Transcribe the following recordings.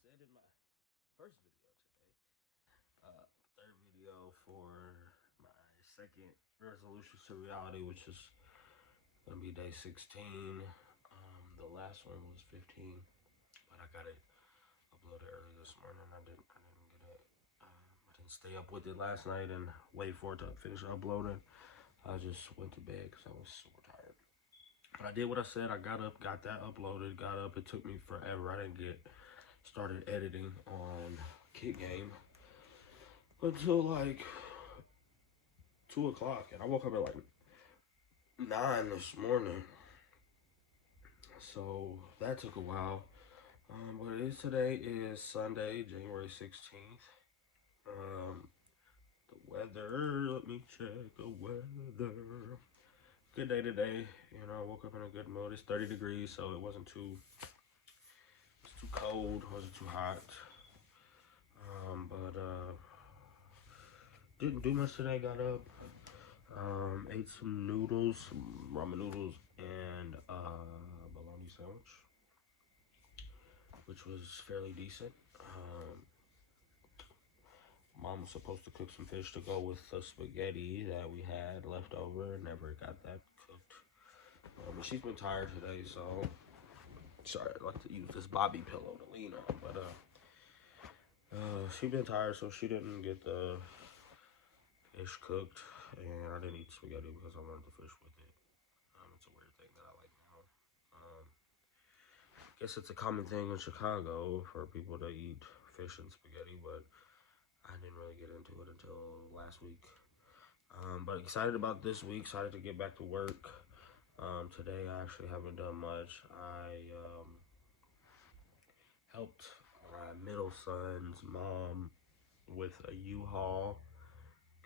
said in my first video today, third video for my second resolutions to reality, which is gonna be day 16. The last one was 15, but I got it uploaded early this morning. I didn't get it. I didn't stay up with it last night and wait for it to finish uploading. I just went to bed because I was super tired. But I did what I said. I got up, got that uploaded, got up. It took me forever. I didn't get started editing on Kid Game until like 2 o'clock. And I woke up at like 9 this morning. So that took a while. What it is today is Sunday, January 16th. The weather, let me check the weather. Good day today. You know, I woke up in a good mood. It's 30 degrees, so it wasn't too cold, wasn't too hot. But didn't do much today. Got up, ate some noodles, some ramen noodles, and bologna sandwich, which was fairly decent. Mom was supposed to cook some fish to go with the spaghetti that we had left over. Never got that cooked. But she's been tired today, so sorry. I like to use this bobby pillow to lean on, but she's been tired, so she didn't get the fish cooked, and I didn't eat spaghetti because I wanted the fish with it. It's a weird thing that I like now. I guess it's a common thing in Chicago for people to eat fish and spaghetti, but I didn't really get into it until last week. But excited about this week, excited to get back to work. Today I actually haven't done much. I helped my middle son's mom with a U-Haul,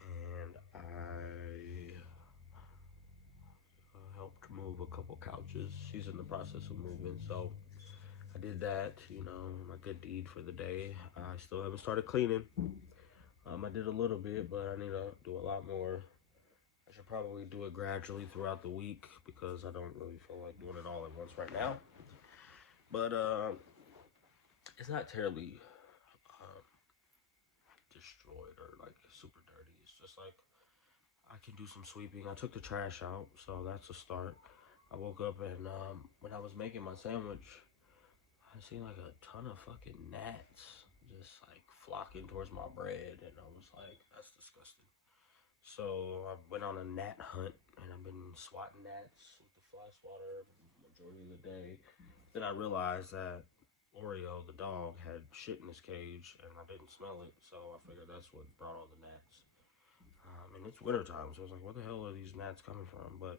and I helped move a couple couches. She's in the process of moving, so I did that, you know, my good deed for the day. I still haven't started cleaning. I did a little bit, but I need to do a lot more. I should probably do it gradually throughout the week because I don't really feel like doing it all at once right now. But it's not terribly destroyed or like super dirty. It's just like I can do some sweeping. I took the trash out, so that's a start. I woke up and when I was making my sandwich, I seen like a ton of fucking gnats just like flocking towards my bread, and I was like, that's disgusting. So I went on a gnat hunt, and I've been swatting gnats with the fly swatter majority of the day. Then I realized that Oreo, the dog, had shit in his cage, and I didn't smell it, so I figured that's what brought all the gnats. And it's wintertime, so I was like, where the hell are these gnats coming from? But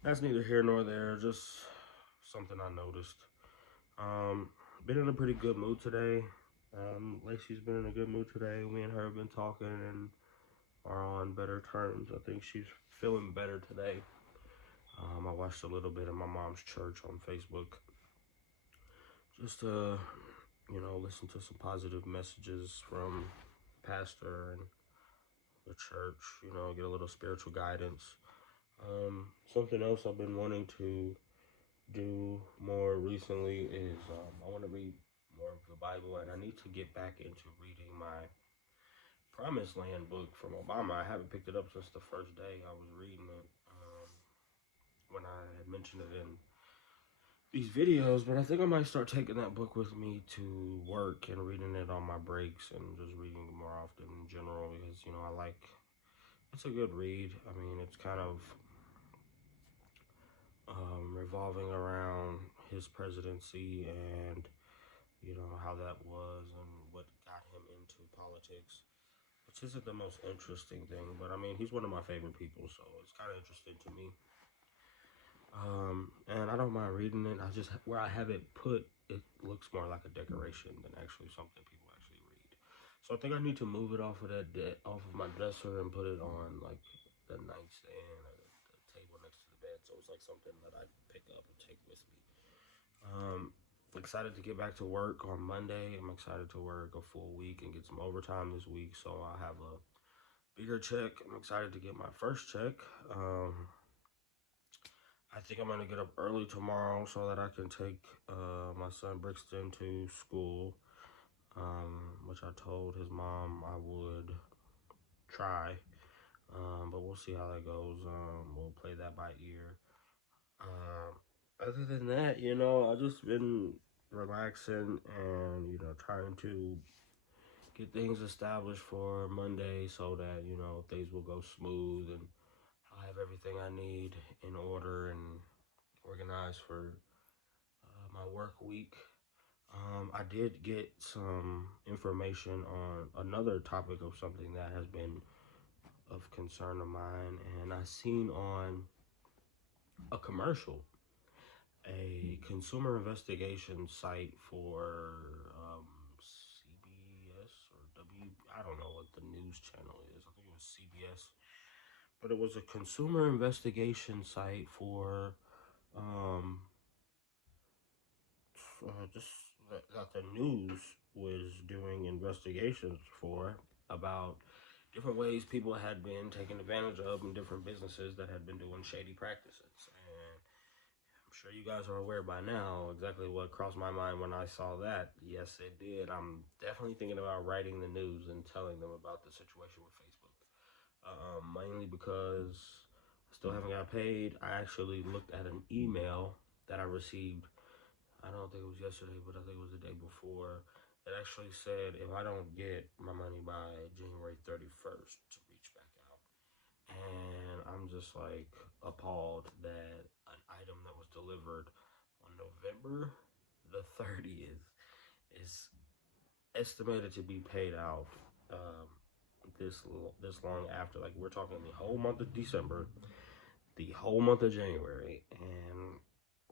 that's neither here nor there, just something I noticed. Been in a pretty good mood today. Lacey's been in a good mood today. Me and her have been talking and are on better terms. I think she's feeling better today. I watched a little bit of my mom's church on Facebook just to, you know, listen to some positive messages from the pastor and the church, you know, get a little spiritual guidance. Something else I've been wanting to do more recently is I want to read more of the Bible, and I need to get back into reading my Promised Land book from Obama. I haven't picked it up since the first day I was reading it when I had mentioned it in these videos, but I think I might start taking that book with me to work and reading it on my breaks and just reading it more often in general because, you know, it's a good read. I mean, it's kind of revolving around his presidency and, you know, how that was and what got him into politics, which isn't the most interesting thing, but I mean, he's one of my favorite people, so it's kind of interesting to me. And I don't mind reading it. I just, where I have it put, it looks more like a decoration than actually something people actually read. So I think I need to move it off of off of my dresser and put it on like the nightstand or the table next to the bed. So it's like something that I pick up and take with me. Excited to get back to work on Monday. I'm excited to work a full week and get some overtime this week, so I'll have a bigger check. I'm excited to get my first check. I I think I'm gonna get up early tomorrow so that I can take my son Brixton to school, which I told his mom I would try, but we'll see how that goes. We'll play that by ear. Other than that, I've just been relaxing and trying to get things established for Monday so that things will go smooth and I'll have everything I need in order and organized for my work week. I did get some information on another topic of something that has been of concern of mine, and I seen on a commercial a consumer investigation site for CBS or I don't know what the news channel is. I think it was CBS, but it was a consumer investigation site for um, just that the news was doing investigations for about different ways people had been taken advantage of in different businesses that had been doing shady practices. And I'm sure you guys are aware by now exactly what crossed my mind when I saw that. Yes, it did. I'm definitely thinking about writing the news and telling them about the situation with Facebook. Mainly because I still haven't got paid. I actually looked at an email that I received. I don't think it was yesterday, but I think it was the day before. It actually said if I don't get my money by January 31st to reach back out. And I'm just like appalled that an item that was delivered on November the 30th is estimated to be paid out this long after. Like we're talking the whole month of December, the whole month of January, and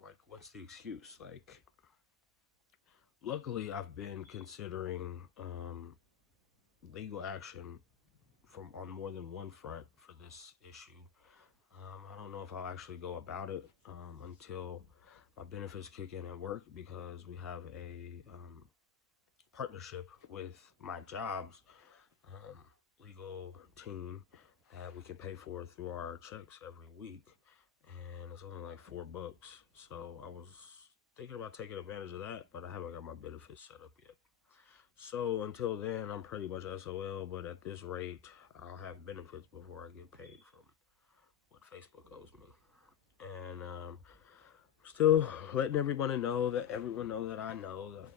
like what's the excuse? Like luckily I've been considering legal action from on more than one front for this issue. I don't know if I'll actually go about it until my benefits kick in at work because we have a partnership with my job's legal team that we can pay for through our checks every week, and it's only like $4. So I was thinking about taking advantage of that, but I haven't got my benefits set up yet. So until then, I'm pretty much SOL, but at this rate, I'll have benefits before I get paid from what Facebook owes me. And still letting everybody know that everyone know that I know that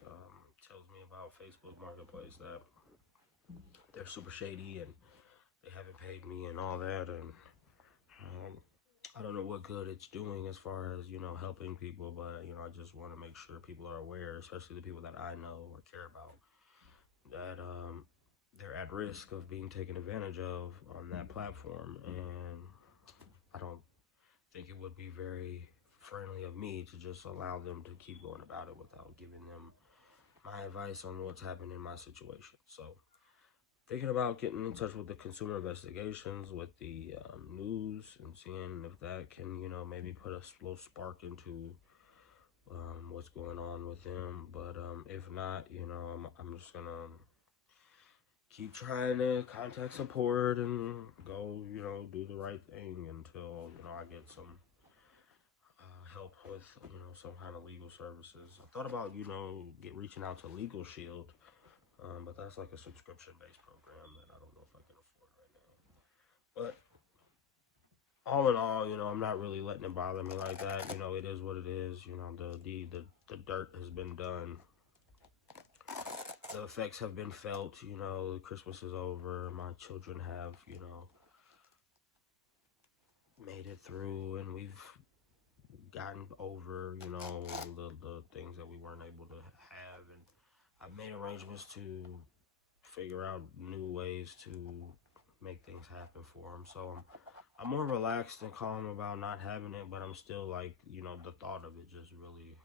tells me about Facebook Marketplace that they're super shady and they haven't paid me and all that. And um, I don't know what good it's doing as far as helping people, but I just want to make sure people are aware, especially the people that I know or care about, that they're at risk of being taken advantage of on that platform. And I don't think it would be very friendly of me to just allow them to keep going about it without giving them my advice on what's happened in my situation. So thinking about getting in touch with the consumer investigations, with the news, and seeing if that can, maybe put a little spark into what's going on with them. But if not, I'm just gonna keep trying to contact support and go, do the right thing until I get some help with some kind of legal services. I thought about reaching out to Legal Shield, but that's like a subscription based program that I don't know if I can afford right now. But all in all, I'm not really letting it bother me like that. It is what it is. The dirt has been done. The effects have been felt. Christmas is over. My children have made it through, and we've gotten over the things that we weren't able to have, and I've made arrangements to figure out new ways to make things happen for them. So I'm more relaxed and calm about not having it, but I'm still like, the thought of it just really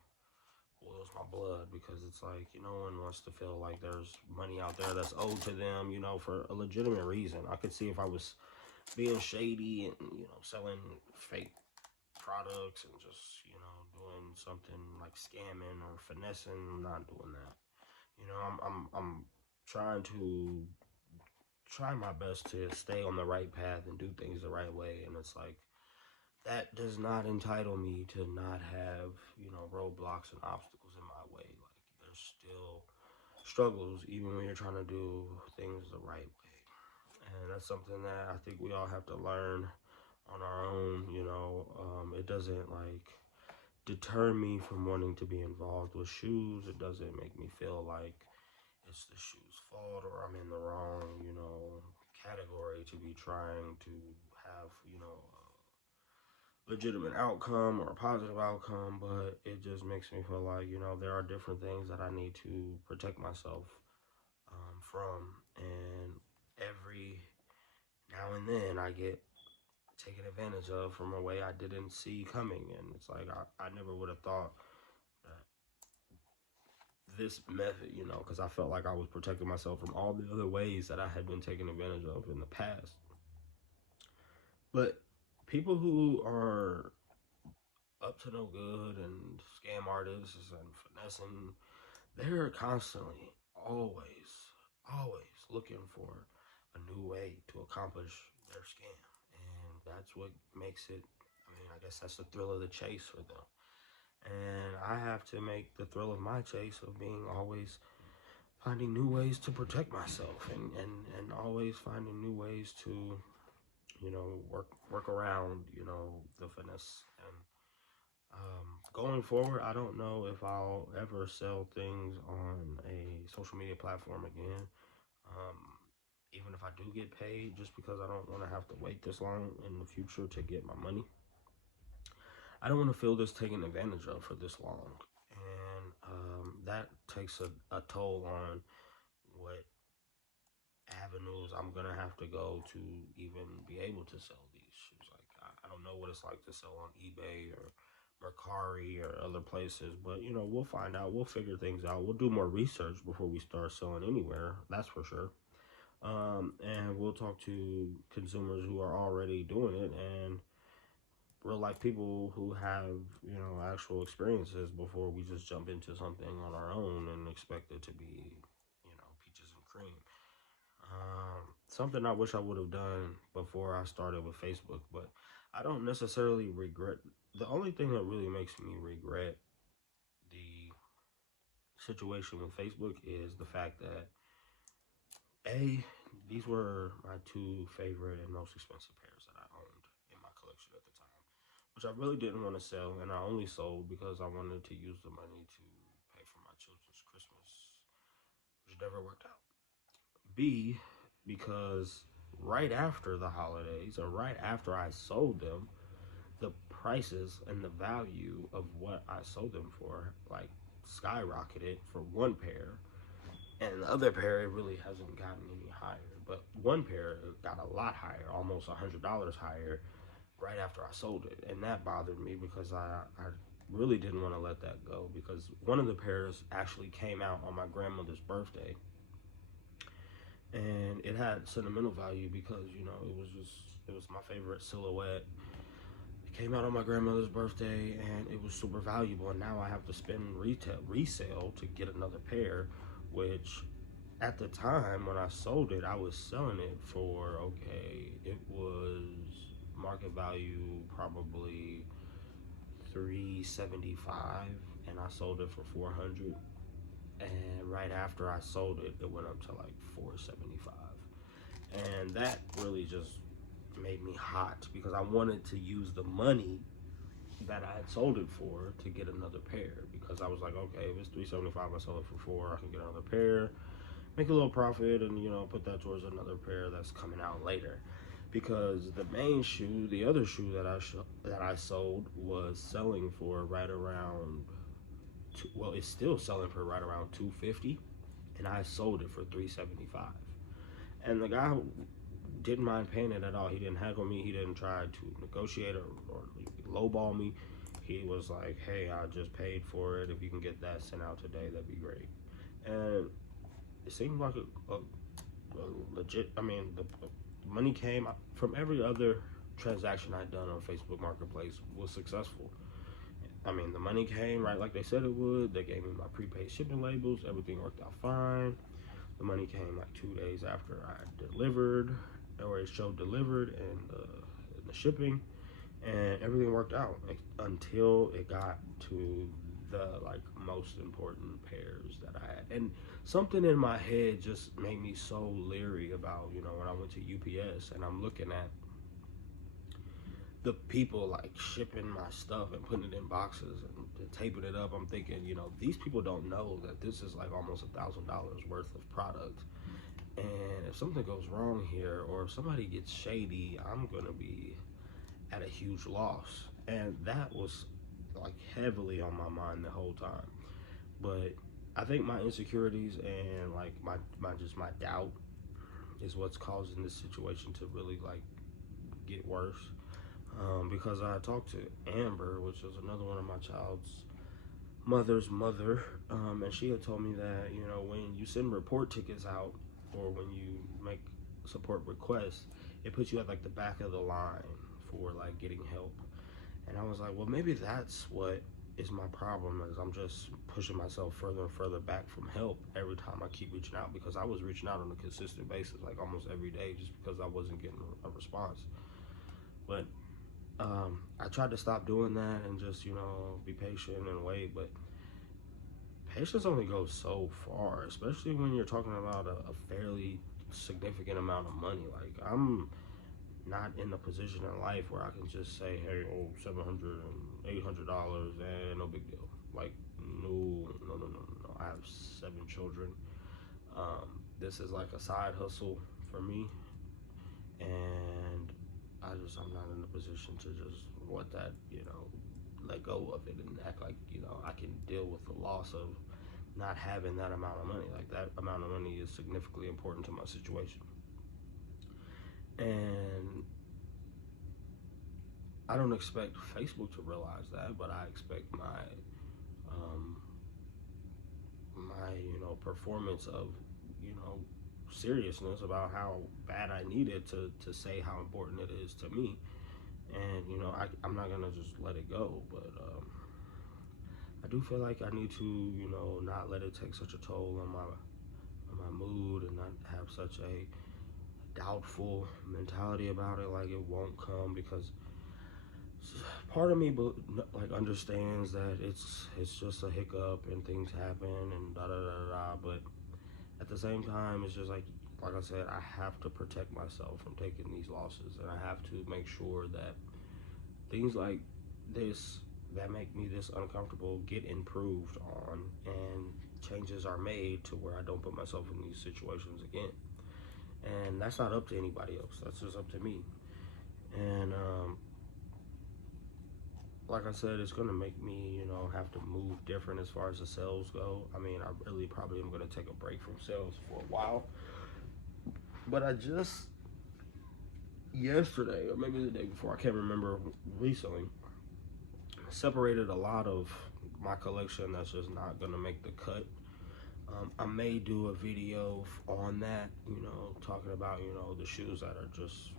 boils my blood because it's like, no one wants to feel like there's money out there that's owed to them, for a legitimate reason. I could see if I was being shady and, selling fake products and just, doing something like scamming or finessing. I'm not doing that. I'm trying to try my best to stay on the right path and do things the right way. And it's like that does not entitle me to not have, roadblocks and obstacles in my way. Like, there's still struggles even when you're trying to do things the right way. And that's something that I think we all have to learn on our own. It doesn't like deter me from wanting to be involved with shoes. It doesn't make me feel like it's the shoe's fault or I'm in the wrong, category to be trying to have, a legitimate outcome or a positive outcome. But it just makes me feel like, there are different things that I need to protect myself from. And every now and then I get taken advantage of from a way I didn't see coming. And it's like, I never would have thought that this method, because I felt like I was protecting myself from all the other ways that I had been taken advantage of in the past. But people who are up to no good and scam artists and finessing, they're constantly, always looking for a new way to accomplish their scam. And that's what makes it, I guess that's the thrill of the chase for them. And I have to make the thrill of my chase of being always finding new ways to protect myself and always finding new ways to, work around, the finesse. And going forward, I don't know if I'll ever sell things on a social media platform again. Um, Even if I do get paid, just because I don't want to have to wait this long in the future to get my money. I don't want to feel this taken advantage of for this long. And that takes a toll on what avenues I'm going to have to go to even be able to sell these shoes. Like, I don't know what it's like to sell on eBay or Mercari or other places, but, we'll find out. We'll figure things out. We'll do more research before we start selling anywhere. That's for sure. And we'll talk to consumers who are already doing it and real life people who have, actual experiences before we just jump into something on our own and expect it to be, peaches and cream. Something I wish I would have done before I started with Facebook, but I don't necessarily regret. The only thing that really makes me regret the situation with Facebook is the fact that these were my two favorite and most expensive pairs that I owned in my collection at the time, which I really didn't want to sell, and I only sold because I wanted to use the money to pay for my children's Christmas, which never worked out. B, because right after the holidays, or right after I sold them, the prices and the value of what I sold them for, like, skyrocketed for one pair. And the other pair, it really hasn't gotten any higher. But one pair got a lot higher, almost $100 higher, right after I sold it. And that bothered me because I really didn't want to let that go, because one of the pairs actually came out on my grandmother's birthday. And it had sentimental value because, it was my favorite silhouette. It came out on my grandmother's birthday and it was super valuable. And now I have to spend resale to get another pair, which at the time when I sold it, I was selling it for, it was market value probably $375, and I sold it for $400. And right after I sold it, it went up to like $475. And that really just made me hot because I wanted to use the money that I had sold it for to get another pair, because I was like, okay, if it's $375, I sell it for $4, I can get another pair, make a little profit, and put that towards another pair that's coming out later. Because the main shoe, the other shoe that I sold, was selling for right around, it's still selling for right around $250, and I sold it for $375. And the guy didn't mind paying it at all. He didn't haggle me. He didn't try to negotiate or lowball me. He was like, hey, I just paid for it. If you can get that sent out today, that'd be great. And it seemed like a legit, the money came from every other transaction I'd done on Facebook Marketplace was successful. The money came right like they said it would. They gave me my prepaid shipping labels. Everything worked out fine. The money came like 2 days after I delivered, or it showed delivered and the shipping. and everything worked out until it got to the like most important pairs that I had. And something in my head just made me so leery about, you know, when I went to UPS and I'm looking at the people like shipping my stuff and putting it in boxes and taping it up. I'm thinking, you know, these people don't know that this is like almost $1,000 worth of product. And if something goes wrong here, or if somebody gets shady, I'm gonna be at a huge loss. And that was like heavily on my mind the whole time. But I think my insecurities and like my doubt is what's causing this situation to really like get worse. Because I talked to Amber, which is another one of my child's mother's mother, and she had told me that, you know, when you send report tickets out or when you make support requests, it puts you at like the back of the line for like getting help. And I was like, well, maybe that's what is my problem, is I'm just pushing myself further and further back from help every time I keep reaching out, because I was reaching out on a consistent basis, like almost every day, just because I wasn't getting a response. But I tried to stop doing that and just, you know, be patient and wait, but patience only goes so far, especially when you're talking about a fairly significant amount of money. Like, I'm not in a position in life where I can just say, hey, oh, $700 and $800 and no big deal. Like, no. I have 7 children. This is like a side hustle for me, and I'm not in a position to just let that, you know, let go of it and act like, you know, I can deal with the loss of not having that amount of money. Like, that amount of money is significantly important to my situation. And I don't expect Facebook to realize that, but I expect my you know, performance of, you know, seriousness about how bad I need it to say how important it is to me. And, you know, I'm not gonna just let it go, but I do feel like I need to, you know, not let it take such a toll on my mood, and not have such a doubtful mentality about it, like it won't come, because part of me like understands that it's just a hiccup and things happen and da da da da, but at the same time, it's just like I said, I have to protect myself from taking these losses, and I have to make sure that things like this that make me this uncomfortable get improved on, and changes are made to where I don't put myself in these situations again. And that's not up to anybody else. That's just up to me. And like I said, it's gonna make me, you know, have to move different as far as the sales go. I mean, I really probably am gonna take a break from sales for a while. But I just yesterday, or maybe the day before, I can't remember, recently separated a lot of my collection that's just not gonna make the cut. I may do a video on that, you know, talking about, you know, the shoes that are just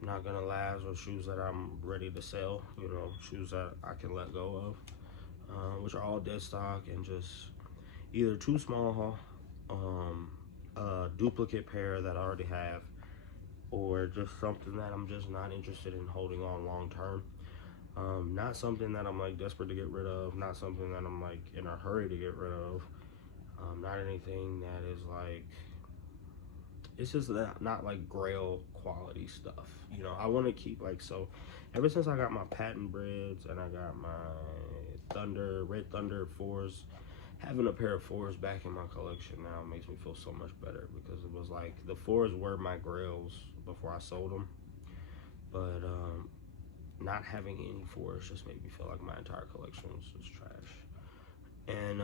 not gonna last, or shoes that I'm ready to sell, you know, shoes that I can let go of, which are all dead stock, and just either too small, a duplicate pair that I already have, or just something that I'm just not interested in holding on long term. Not something that I'm like desperate to get rid of, not something that I'm like in a hurry to get rid of, not anything that is like, it's just not like grail quality stuff. You know, I want to keep like, so ever since I got my patent breads and I got my Red Thunder 4s, having a pair of 4s back in my collection now makes me feel so much better, because it was like the 4s were my grails before I sold them, but not having any 4s just made me feel like my entire collection was just trash. And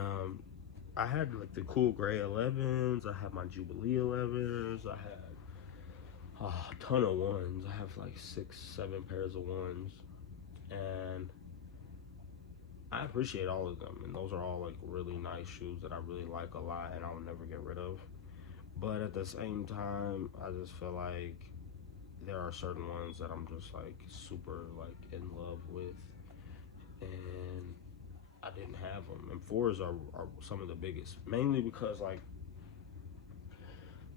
I had like the cool gray 11s, I had my Jubilee 11s, I had a ton of 1s. I have like 6-7 pairs of 1s, and I appreciate all of them, and those are all like really nice shoes that I really like a lot, and I'll never get rid of. But at the same time, I just feel like there are certain ones that I'm just like super like in love with, and I didn't have them. And 4s are some of the biggest, mainly because like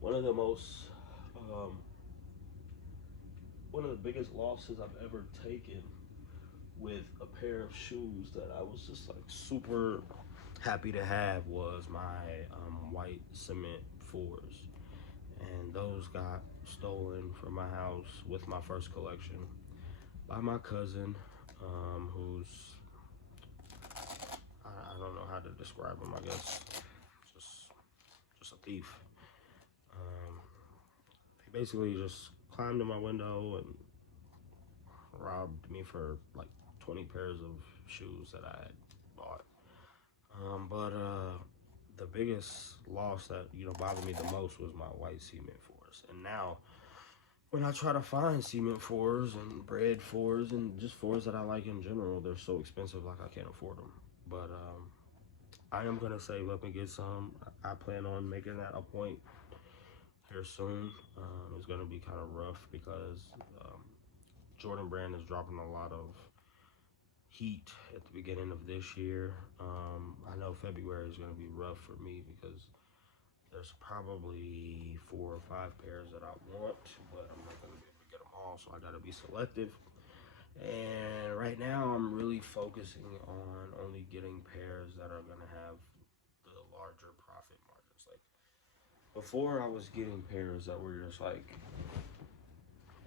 one of the most one of the biggest losses I've ever taken with a pair of shoes that I was just like super happy to have was my white cement fours, and those got stolen from my house with my first collection by my cousin, who's I don't know how to describe him. I guess just just a thief. Um, he basically just climbed in my window and robbed me for like 20 pairs of shoes that I had bought. But the biggest loss that bothered me the most was my white cement fours. And now, when I try to find cement fours and bread fours and just fours that I like in general, they're so expensive, like I can't afford them. But I am gonna save up and get some. I plan on making that a point here soon. It's gonna be kind of rough because um, Jordan Brand is dropping a lot of heat at the beginning of this year. I know February is going to be rough for me because there's probably 4 or 5 pairs that I want, but I'm not going to be able to get them all, so I got to be selective. And right now, I'm really focusing on only getting pairs that are going to have the larger profit margins. Like before, I was getting pairs that were just like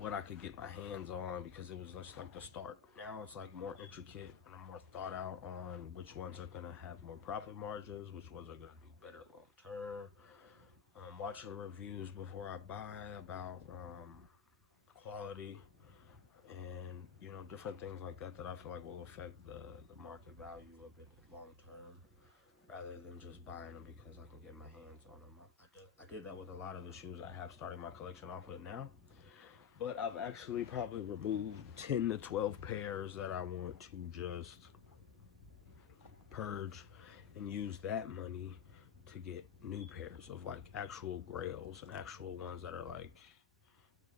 what I could get my hands on because it was just like the start. Now it's like more intricate and I'm more thought out on which ones are gonna have more profit margins, which ones are gonna do better long term. Watching reviews before I buy about quality and different things like that that I feel like will affect the market value of it long term, rather than just buying them because I can get my hands on them. I did that with a lot of the shoes I have starting my collection off with now. But I've actually probably removed 10 to 12 pairs that I want to just purge and use that money to get new pairs of like actual grails and actual ones that are like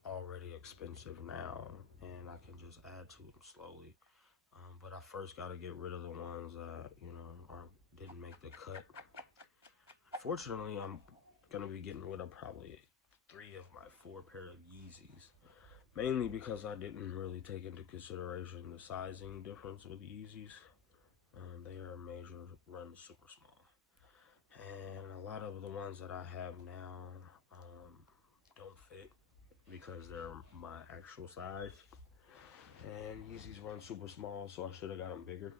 already expensive now, and I can just add to them slowly. But I first got to get rid of the ones that didn't make the cut. Fortunately, I'm gonna be getting rid of probably 3 of my 4 pair of Yeezys. Mainly because I didn't really take into consideration the sizing difference with Yeezys. They are major runs super small. And a lot of the ones that I have now don't fit because they're my actual size. And Yeezys run super small, so I should have got them bigger.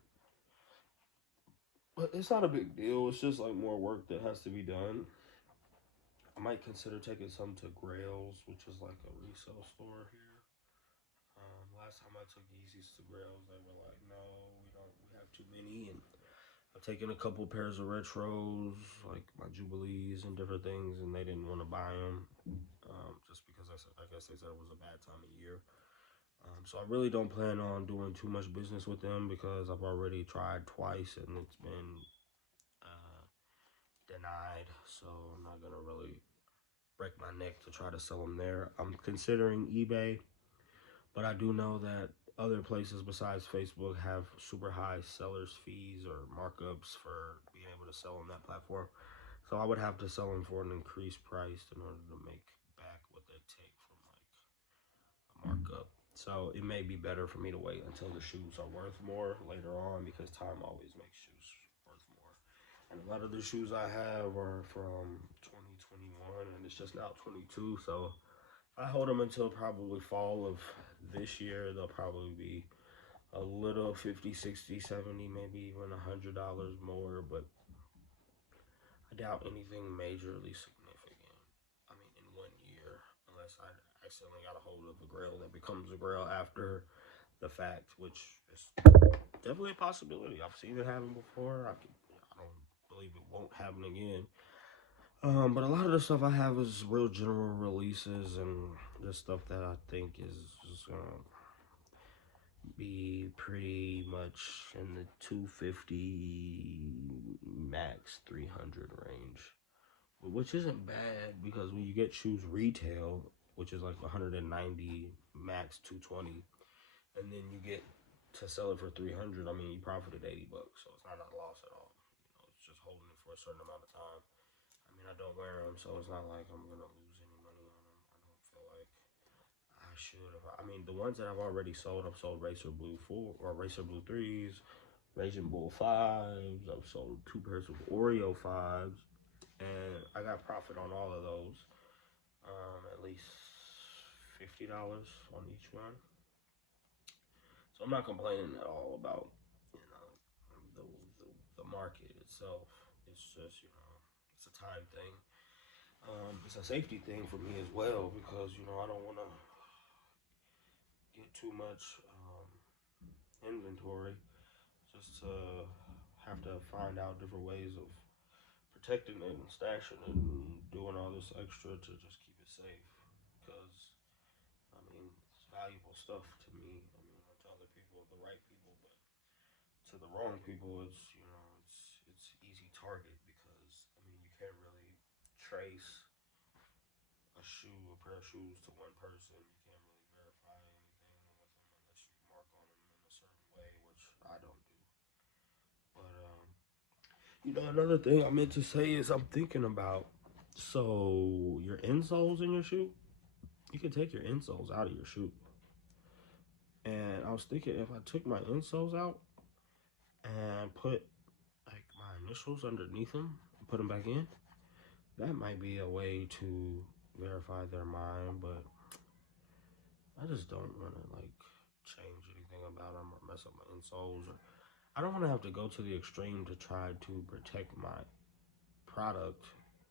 But it's not a big deal. It's just like more work that has to be done. I might consider taking some to Grails, which is like a resale store here. Last time I took Yeezys to Grails, they were like, "No, we have too many." And I've taken a couple pairs of retros, like my Jubilees and different things, and they didn't want to buy them just because I guess they said it was a bad time of year. So I really don't plan on doing too much business with them because I've already tried twice and it's been uh, denied. So I'm not gonna really break my neck to try to sell them there. I'm considering eBay. But I do know that other places besides Facebook have super high sellers fees or markups for being able to sell on that platform. So I would have to sell them for an increased price in order to make back what they take from like a markup. So it may be better for me to wait until the shoes are worth more later on because time always makes shoes worth more. And a lot of the shoes I have are from 2021 and it's just now 22. So I hold them until probably fall of this year. They'll probably be a little 50, 60, 70, maybe even $100 more, but I doubt anything majorly significant. I mean, in 1 year, unless I accidentally got a hold of a grail that becomes a grail after the fact, which is definitely a possibility. I've seen it happen before. I don't believe it won't happen again. But a lot of the stuff I have is real general releases and just stuff that I think is just gonna be pretty much in the 250 max 300 range, which isn't bad because when you get shoes retail, which is like 190 max 220, and then you get to sell it for 300, I mean you profited $80, so it's not a loss at all. It's just holding it for a certain amount of time. I mean, I don't wear them, so it's not like I'm gonna lose any money on them. I don't feel like I should have. I mean, the ones that I've already sold, I've sold Racer Blue 4 or Racer Blue 3s, Raging Bull 5s. I've sold 2 pairs of Oreo 5s, and I got profit on all of those. At least $50 on each one. So I'm not complaining at all about, you know, the market itself. It's just, you know, it's a time thing. It's a safety thing for me as well because, you know, I don't want to get too much inventory just to have to find out different ways of protecting it and stashing it and doing all this extra to just keep it safe. Because, I mean, it's valuable stuff to me. I mean, to other people, the right people, but to the wrong people, it's, you know, it's easy target because, I mean, you can't really trace a pair of shoes to one person. You can't really verify anything with them unless you mark on them in a certain way, which I don't do. But you know, another thing I meant to say is I'm thinking about, so your insoles in your shoe, you can take your insoles out of your shoe. And I was thinking if I took my insoles out and put like my initials underneath them and put them back in, that might be a way to verify their mind, but I just don't want to like change anything about them or mess up my insoles. Or I don't want to have to go to the extreme to try to protect my product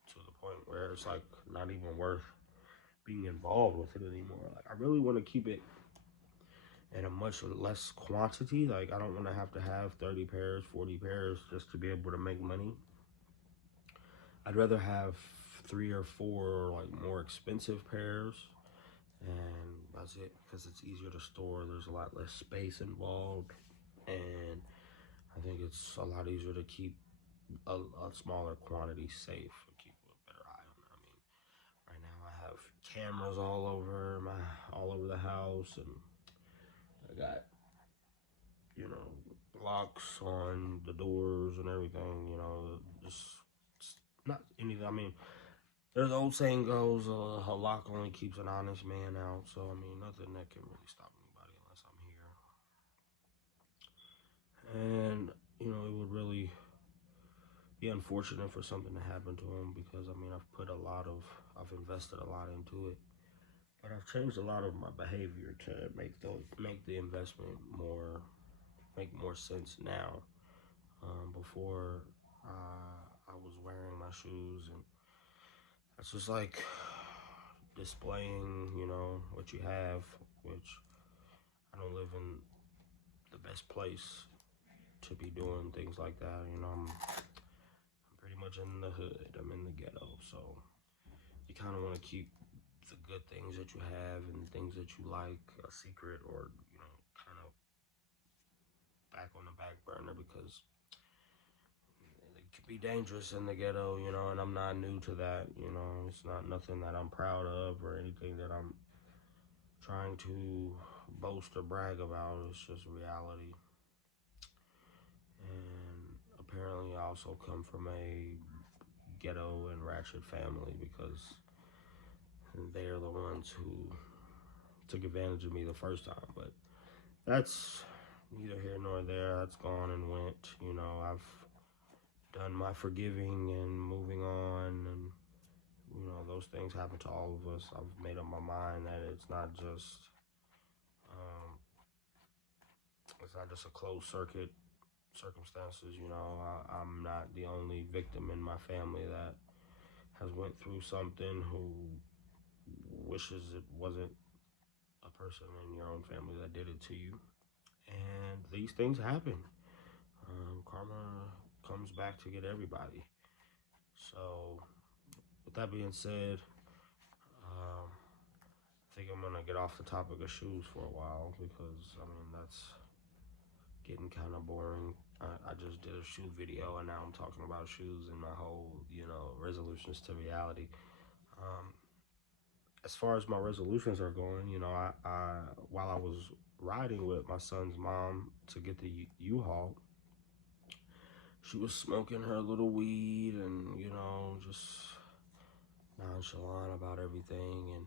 to the point where it's like not even worth being involved with it anymore. Like I really want to keep it in a much less quantity. Like I don't want to have 30 pairs, 40 pairs just to be able to make money. I'd rather have 3 or 4 like more expensive pairs, and that's it because it's easier to store. There's a lot less space involved, and I think it's a lot easier to keep a smaller quantity safe and keep a better eye on it. I mean, right now I have cameras all over the house, and I got, you know, locks on the doors and everything. You know, just not anything. I mean, there's the old saying goes, a lock only keeps an honest man out. So I mean, nothing that can really stop anybody unless I'm here. And you know, it would really be unfortunate for something to happen to him because I mean, I've invested a lot into it, but I've changed a lot of my behavior to make the investment make more sense now. Before I was wearing my shoes, and it's just like displaying, you know, what you have, which I don't live in the best place to be doing things like that. You know, I'm pretty much in the hood. I'm in the ghetto, so you kind of want to keep the good things that you have and things that you like a secret, or you know, kind of back on the back burner because it could be dangerous in the ghetto, you know, and I'm not new to that. You know, it's not nothing that I'm proud of or anything that I'm trying to boast or brag about. It's just reality. And apparently I also come from a ghetto and ratchet family because they're the ones who took advantage of me the first time. But that's neither here nor there. That's gone and went. You know, I've done my forgiving and moving on, and you know, those things happen to all of us. I've made up my mind that um, it's not just a closed circuit circumstances. You know, I'm not the only victim in my family that has went through something who wishes it wasn't a person in your own family that did it to you. And these things happen. Karma comes back to get everybody. So, with that being said, I think I'm gonna get off the topic of shoes for a while because I mean that's getting kind of boring. I just did a shoe video and now I'm talking about shoes and my whole, you know, resolutions to reality. Um, as far as my resolutions are going, you know, I while I was riding with my son's mom to get the U-Haul, she was smoking her little weed and, you know, just nonchalant about everything. And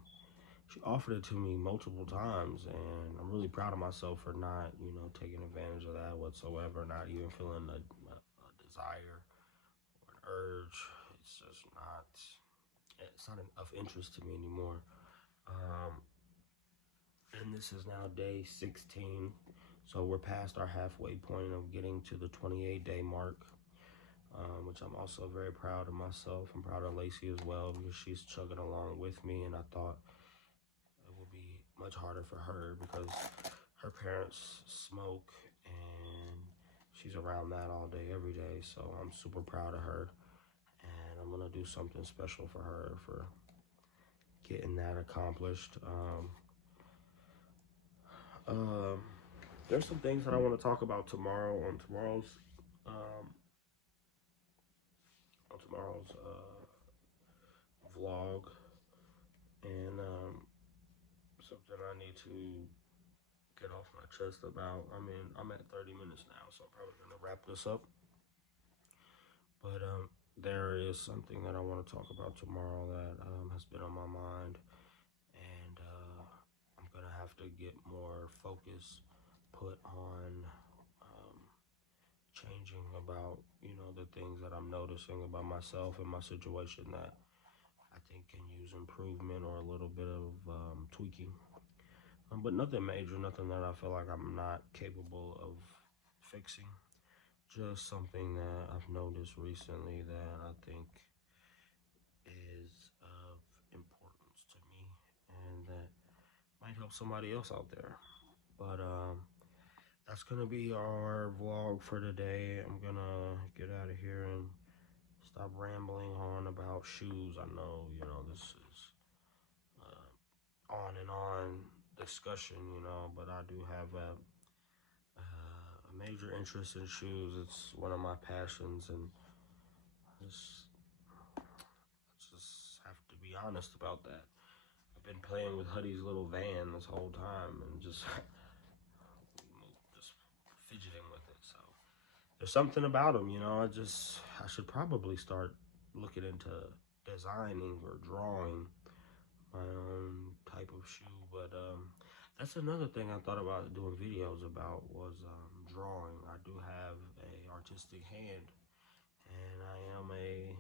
she offered it to me multiple times, and I'm really proud of myself for not, taking advantage of that whatsoever, not even feeling a desire or an urge. It's just not, it's not of interest to me anymore. Um, and this is now day 16, so we're past our halfway point of getting to the 28-day mark, which I'm also very proud of myself. I'm proud of Lacey as well because she's chugging along with me, and I thought it would be much harder for her because her parents smoke and she's around that all day, every day. So I'm super proud of her, and I'm gonna do something special for her for getting that accomplished. There's some things that I want to talk about tomorrow um, on tomorrow's vlog, and something I need to get off my chest about. I mean, I'm at 30 minutes now, so I'm probably gonna wrap this up. But there is something that I want to talk about tomorrow that has been on my mind, and I'm gonna have to get more focus put on changing about the things that I'm noticing about myself and my situation that I think can use improvement or a little bit of tweaking. But nothing major, nothing that I feel like I'm not capable of fixing. Just something that I've noticed recently that I think is of importance to me and that might help somebody else out there. But that's gonna be our vlog for today. I'm gonna get out of here and stop rambling on about shoes. I know, this is on and on discussion, but I do have a major interest in shoes. It's one of my passions, and I just have to be honest about that. I've been playing with Huddy's little van this whole time and just fidgeting with it. So there's something about them, I should probably start looking into designing or drawing my own type of shoe. But that's another thing I thought about doing videos about was drawing. I do have a artistic hand, and I am a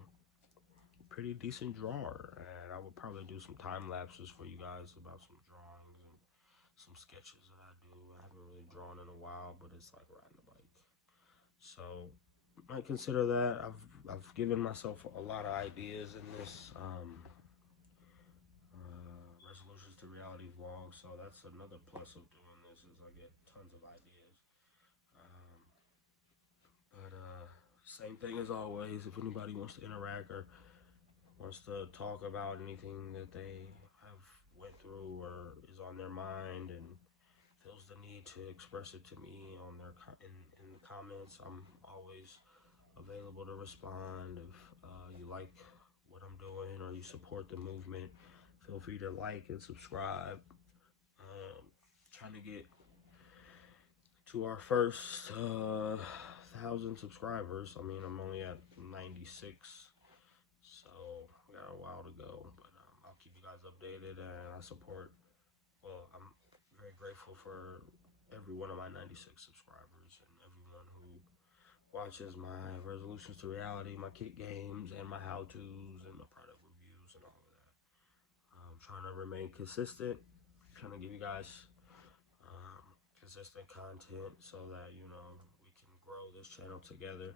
pretty decent drawer, and I would probably do some time lapses for you guys about some drawings and some sketches that I do. I haven't really drawn in a while, but it's like riding a bike. So I consider that. I've given myself a lot of ideas in this resolutions to reality vlog, so that's another plus of doing this is I get tons of ideas. But same thing as always, if anybody wants to interact or wants to talk about anything that they have went through or is on their mind and feels the need to express it to me on their in the comments, I'm always available to respond. If you like what I'm doing or you support the movement, feel free to like and subscribe. Trying to get to our first 1,000 subscribers. I mean, I'm only at 96, so we got a while to go. But I'll keep you guys updated, and I'm very grateful for every one of my 96 subscribers and everyone who watches my resolutions to reality, my kit games, and my how-tos and my product reviews and all of that. I'm trying to remain consistent, trying to give you guys consistent content so that we can grow this channel together.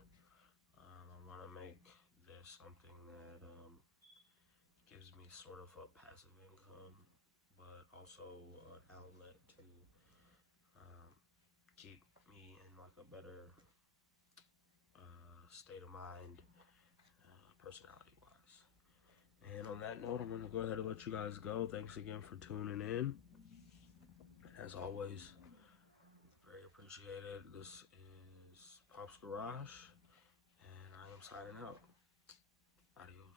I want to make this something that gives me sort of a passive income, but also an outlet to keep me in like a better state of mind, personality wise. And on that note, I'm going to go ahead and let you guys go. Thanks again for tuning in. As always, very appreciated. This is Popz Garage, and I am signing out. Adios.